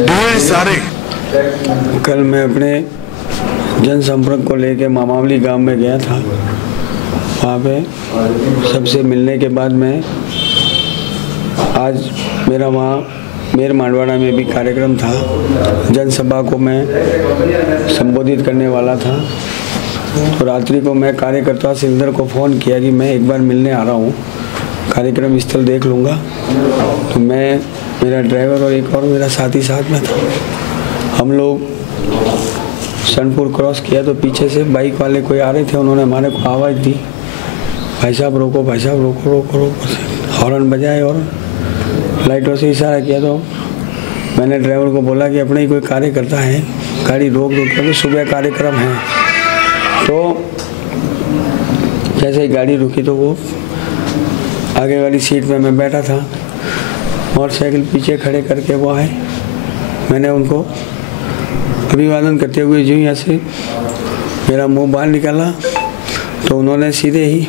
सारे। कल मैं अपने जनसंपर्क को लेके मामावली गांव में गया था। वहाँ पे सबसे मिलने के बाद मैं आज मेरा वहाँ मेर मांडवाड़ा में भी कार्यक्रम था। जनसभा को मैं संबोधित करने वाला था, तो रात्रि को मैं कार्यकर्ता सिलेंडर को फ़ोन किया कि मैं एक बार मिलने आ रहा हूँ, कार्यक्रम स्थल देख लूँगा। तो मैं, मेरा ड्राइवर और एक और मेरा साथी साथ में था। हम लोग सनपुर क्रॉस किया तो पीछे से बाइक वाले कोई आ रहे थे, उन्होंने हमारे को आवाज़ दी, भाई साहब रोको, भाई साहब रोको रोको रोको। हॉर्न बजाए और लाइटों से इशारा किया। तो मैंने ड्राइवर को बोला कि अपने ही कोई कार्यकर्ता है, गाड़ी रोक दो क्योंकि सुबह कार्यक्रम है। तो जैसे ही गाड़ी रुकी तो वो आगे वाली सीट में मैं बैठा था, मोटरसाइकिल पीछे खड़े करके वो आए। मैंने उनको अभिवादन करते हुए जो यहाँ से मेरा मुंह बाहर निकाला तो उन्होंने सीधे ही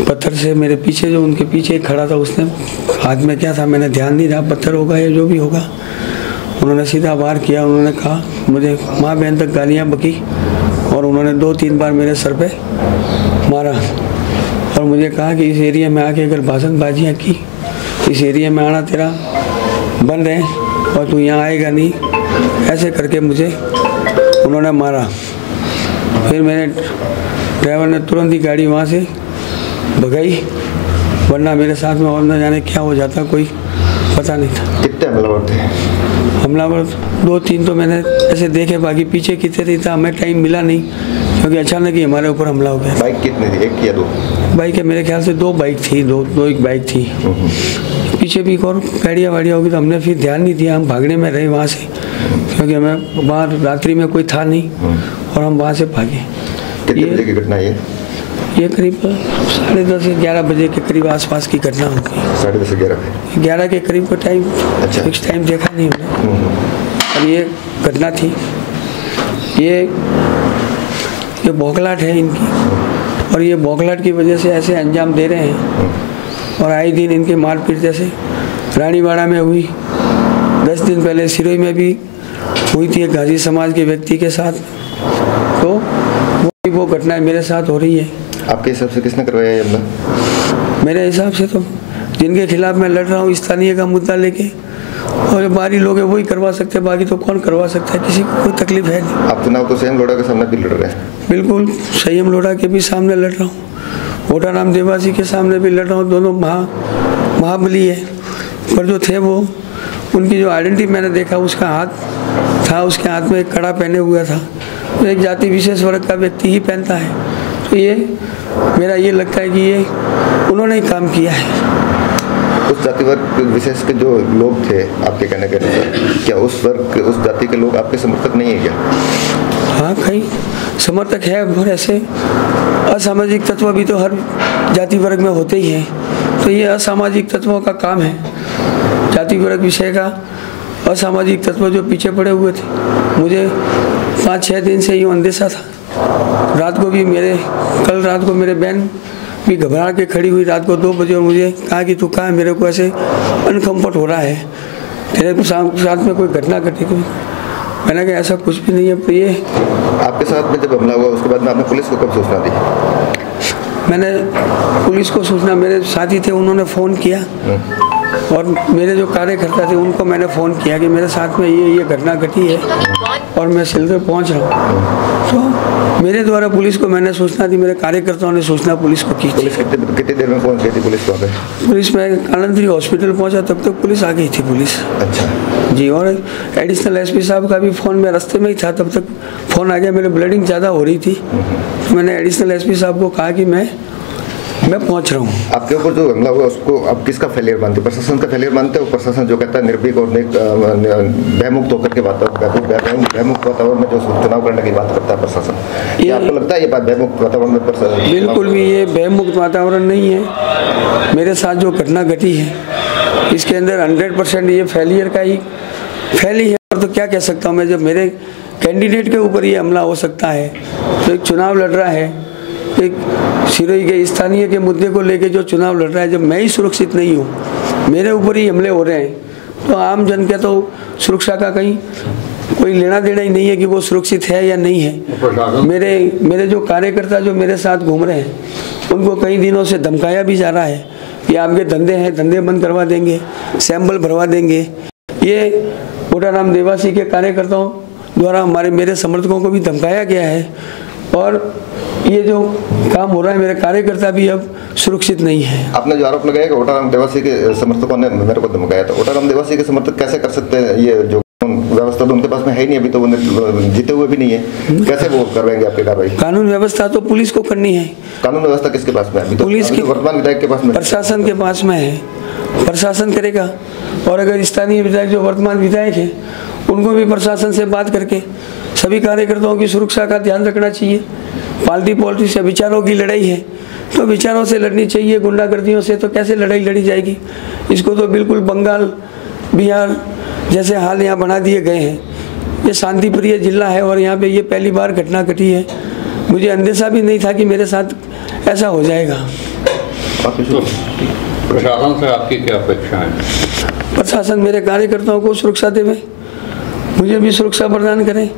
पत्थर से मेरे पीछे, जो उनके पीछे खड़ा था, उसने हाथ में क्या था मैंने ध्यान नहीं रहा, पत्थर होगा या जो भी होगा, उन्होंने सीधा वार किया। उन्होंने कहा, मुझे माँ बहन तक गालियाँ बकी और उन्होंने 2-3 बार मेरे सर पे मारा और मुझे कहा कि इस एरिया में आके अगर भाषणबाजियाँ की, इस एरिया में आना तेरा बंद है और तू यहाँ आएगा नहीं, ऐसे करके मुझे उन्होंने मारा। फिर मेरे ड्राइवर ने तुरंत ही गाड़ी वहाँ से भगाई, वरना मेरे साथ में और न जाने क्या हो जाता, कोई पता नहीं था। कितने हमलावर थे? हमलावर 2-3 तो मैंने ऐसे देखे, बाकी पीछे कितने था हमें टाइम मिला नहीं क्योंकि अचानक ही हमारे ऊपर हमला हो गया। बाइक कितनी थी, एक या दो? बाइक है मेरे ख्याल से 2 बाइक थी, दो एक बाइक थी। पीछे भी और गाड़ियाँ वाड़ियाँ होगी तो हमने फिर ध्यान नहीं दिया, हम भागने में रहे वहाँ से क्योंकि हमें वहाँ रात्रि में कोई था नहीं और हम वहाँ से भागे। कितने बजे की घटना है ये करीब 10:30 या 11 बजे के करीब आसपास की घटना होगी। 10:30 11 के करीब का टाइम, अच्छा। फिक्स टाइम देखा नहीं हमने। और ये घटना थी, ये बौखलाहट है इनकी और ये बौखलाहट की वजह से ऐसे अंजाम दे रहे हैं। और आए दिन इनके मारपीट जैसे रानीवाड़ा में हुई, 10 दिन पहले सिरोही में भी हुई थी एक गाजी समाज के व्यक्ति के साथ। तो वो घटनाएं मेरे साथ हो रही है। आपके हिसाब से किसने करवाया ये हमला? मेरे हिसाब से तो जिनके खिलाफ मैं लड़ रहा हूँ स्थानीय का मुद्दा लेके, और जो बाहरी लोग हैं वही करवा सकते हैं, बाकी तो कौन करवा सकता है, किसी को कोई तकलीफ है नहीं। आप चुनाव तो संयम लोढ़ा के सामने भी लड़ रहे हैं? बिल्कुल, संयम लोढ़ा के भी सामने लड़ रहा हूँ, ओटाराम देवासी के सामने भी लड़ रहा हूँ। दोनों महाबली है, पर जो थे वो, उनकी जो आइडेंटिटी मैंने देखा, उसका हाथ था, उसके हाथ में एक कड़ा पहने हुआ था, तो एक जाति विशेष वर्ग का व्यक्ति ही पहनता है। तो ये मेरा ये लगता है कि ये उन्होंने ही काम किया है। उस जाति वर्ग विशेष के जो लोग थे आपके कहने के अनुसार, क्या उस वर्ग उस जाति के लोग आपके समर्थक नहीं है क्या? हाँ, कई समर्थक है, और ऐसे असामाजिक तत्व भी तो हर जाति वर्ग में होते ही हैं। तो ये असामाजिक तत्वों का काम है, जाति वर्ग विषय का। असामाजिक तत्व जो पीछे पड़े हुए थे, मुझे 5-6 दिन से यूँ अंदेशा था। रात को भी कल रात को मेरे बहन भी घबरा के खड़ी हुई रात को 2 बजे और मुझे कहा कि तू कहाँ है, मेरे को ऐसे अनकम्फर्ट हो रहा है, तेरे साथ में कोई घटना घटी। तो मैंने कहा ऐसा कुछ भी नहीं है। तो ये आपके साथ में जब हमला हुआ उसके बाद में आपने पुलिस को कब सूचना दी? मैंने पुलिस को सूचना, मेरे साथी थे उन्होंने फ़ोन किया और मेरे जो कार्यकर्ता थे उनको मैंने फ़ोन किया कि मेरे साथ में ये घटना घटी है और मैं सिलदर पहुंच रहा हूँ। तो मेरे द्वारा पुलिस को मैंने सूचना दी, मेरे कार्यकर्ताओं ने सूचना पुलिस को की। पुलिस कितनी देर में पहुंच गई थी पुलिस वहाँ पे? पुलिस में आनंदरी हॉस्पिटल पहुंचा तब तक पुलिस आ गई थी पुलिस। अच्छा जी, और एडिशनल एसपी साहब का भी फ़ोन में रास्ते में ही था, तब तक फ़ोन आ गया। मेरे ब्लीडिंग ज़्यादा हो रही थी, तो मैंने एडिशनल एसपी साहब को कहा कि मैं पहुंच रहा हूँ। आपके ऊपर जो हमला हुआ उसको आप किसका फेलियर मानते? प्रशासन का फेलियर मानते हो? प्रशासन जो कहता है निर्भीक और भयमुक्त होकर के भयमुक्त वातावरण में जो चुनाव करने की बात करता है प्रशासन, ये आपको लगता है ये बात भयमुक्त वातावरण में? बिल्कुल भी ये भयमुक्त वातावरण नहीं है। मेरे साथ जो घटना घटी है इसके अंदर 100% ये फेलियर का ही फैली है। और तो क्या कह सकता हूँ मैं, जब मेरे कैंडिडेट के ऊपर ये हमला हो सकता है, तो एक चुनाव लड़ रहा है, एक सिरोही के स्थानीय के मुद्दे को लेके जो चुनाव लड़ रहा है, जब मैं ही सुरक्षित नहीं हूँ, मेरे ऊपर ही हमले हो रहे हैं, तो आम जन के तो सुरक्षा का कहीं कोई लेना देना ही नहीं है कि वो सुरक्षित है या नहीं है। मेरे जो कार्यकर्ता जो मेरे साथ घूम रहे हैं उनको कई दिनों से धमकाया भी जा रहा है कि आपके धंधे हैं, धंधे बंद करवा देंगे, सैंपल भरवा देंगे। ये कोटाराम देवासी के कार्यकर्ताओं द्वारा मेरे समर्थकों को भी धमकाया गया है और ये जो काम हो रहा है मेरे कार्यकर्ता भी अब सुरक्षित नहीं है। आपने जो आरोप लगाया कि कोटाराम देवासी के समर्थकों ने मेरे को धमकाया, तो कोटाराम देवासी के समर्थक कैसे कर सकते हैं? ये जो व्यवस्था तो उनके पास में है ही नहीं, अभी तो वो जीते हुए भी नहीं है, कैसे वो करवाएंगे आपकी कार्रवाई? कानून व्यवस्था तो पुलिस को करनी है। कानून व्यवस्था किसके पास में है? अभी तो पुलिस के, वर्तमान विधायक के पास में, प्रशासन के पास में है, प्रशासन करेगा। और अगर स्थानीय विधायक जो वर्तमान विधायक है उनको भी प्रशासन से बात करके सभी कार्यकर्ताओं की सुरक्षा का ध्यान रखना चाहिए। पार्टी पॉलिटिक्स से विचारों की लड़ाई है तो विचारों से लड़नी चाहिए, गुंडागर्दियों से तो कैसे लड़ाई लड़ी जाएगी? इसको तो बिल्कुल बंगाल, बिहार जैसे हाल यहाँ बना दिए गए हैं। ये शांति प्रिय जिला है और यहाँ पे ये पहली बार घटना घटी है। मुझे अंदेशा भी नहीं था कि मेरे साथ ऐसा हो जाएगा। प्रशासन से आपकी क्या अपेक्षा है? प्रशासन मेरे कार्यकर्ताओं को सुरक्षा देवे, मुझे भी सुरक्षा प्रदान करें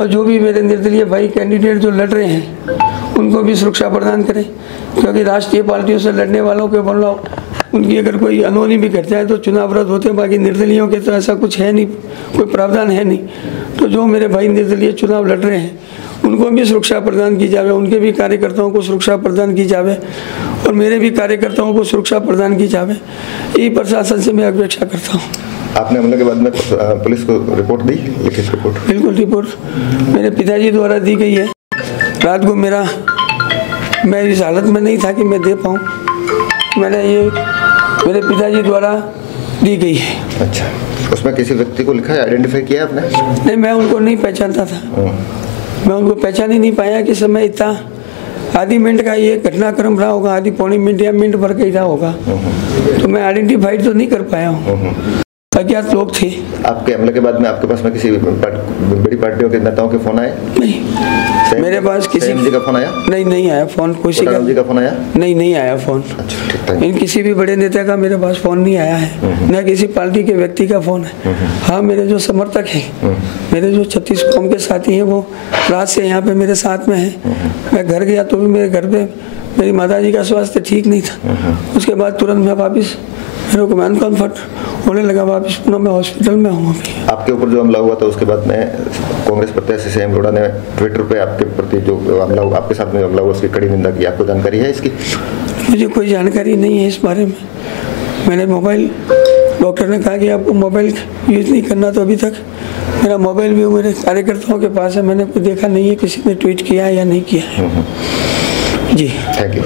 और जो भी मेरे निर्दलीय भाई कैंडिडेट जो लड़ रहे हैं उनको भी सुरक्षा प्रदान करें, क्योंकि राष्ट्रीय पार्टियों से लड़ने वालों के बोलना उनकी अगर कोई अनहोनी भी घट जाए तो चुनाव रद्द होते, बाकी निर्दलीयों के तो ऐसा कुछ है नहीं, कोई प्रावधान है नहीं। तो जो मेरे भाई निर्दलीय चुनाव लड़ रहे हैं उनको भी सुरक्षा प्रदान की जावे, उनके भी कार्यकर्ताओं को सुरक्षा प्रदान की जावे और मेरे भी कार्यकर्ताओं को सुरक्षा प्रदान की जावे, यही प्रशासन से मैं अपेक्षा करता हूँ। आपने हमले के बाद में पुलिस को रिपोर्ट दी, लिखित रिपोर्ट? बिल्कुल, रिपोर्ट मेरे पिताजी द्वारा दी गई है। रात को मैं इस हालत में नहीं था कि मैं दे पाऊँ, मैंने ये मेरे पिताजी द्वारा दी गई है। अच्छा, उसमें किसी व्यक्ति को लिखा है, आइडेंटिफाई किया आपने? नहीं, मैं उनको नहीं पहचानता था, मैं उनको पहचान ही नहीं पाया कि समय इतना आधी मिनट का ये घटनाक्रम रहा होगा, आधी पौनी मिनट या मिनट भर का ही रहा होगा, तो मैं आइडेंटिफाइड तो नहीं कर पाया हूँ। अज्ञात लोग थे। आपके हमले के बाद में आपके पास में किसी बड़ी पार्टियों के नेताओं के फोन आए? नहीं, मेरे पास किसी जी का फोन आया? नहीं आया फोन। किसी का फोन आया? नहीं आया फोन। अच्छा, इन किसी भी बड़े नेता का मेरे पास फोन नहीं आया है, न किसी पार्टी के व्यक्ति का फोन है। हाँ, मेरे जो समर्थक हैं, मेरे जो 36 कौम के साथी हैं, वो रात से यहाँ पे मेरे साथ में है। मैं घर गया तो भी मेरे घर पे मेरी माता जी का स्वास्थ्य ठीक नहीं था। उसके बाद तुरंत मैं वापिस, मेरे को अनकम्फर्ट होने लगा, वापस पुनः मैं हॉस्पिटल में हूँ अभी। आपके ऊपर जो हमला हुआ था उसके बाद में कांग्रेस प्रत्याशी सीएम लोढ़ा ने ट्विटर पे आपके प्रति जो हमला हुआ, आपके साथ में हमला हुआ, उसकी कड़ी निंदा की। आपको जानकारी है इसकी? मुझे कोई जानकारी नहीं है इस बारे में। मैंने मोबाइल, डॉक्टर ने कहा कि आपको मोबाइल यूज़ नहीं करना, तो अभी तक मेरा मोबाइल भी मेरे कार्यकर्ताओं के पास है, मैंने कोई देखा नहीं है किसी ने ट्वीट किया है या नहीं किया है। जी, थैंक यू।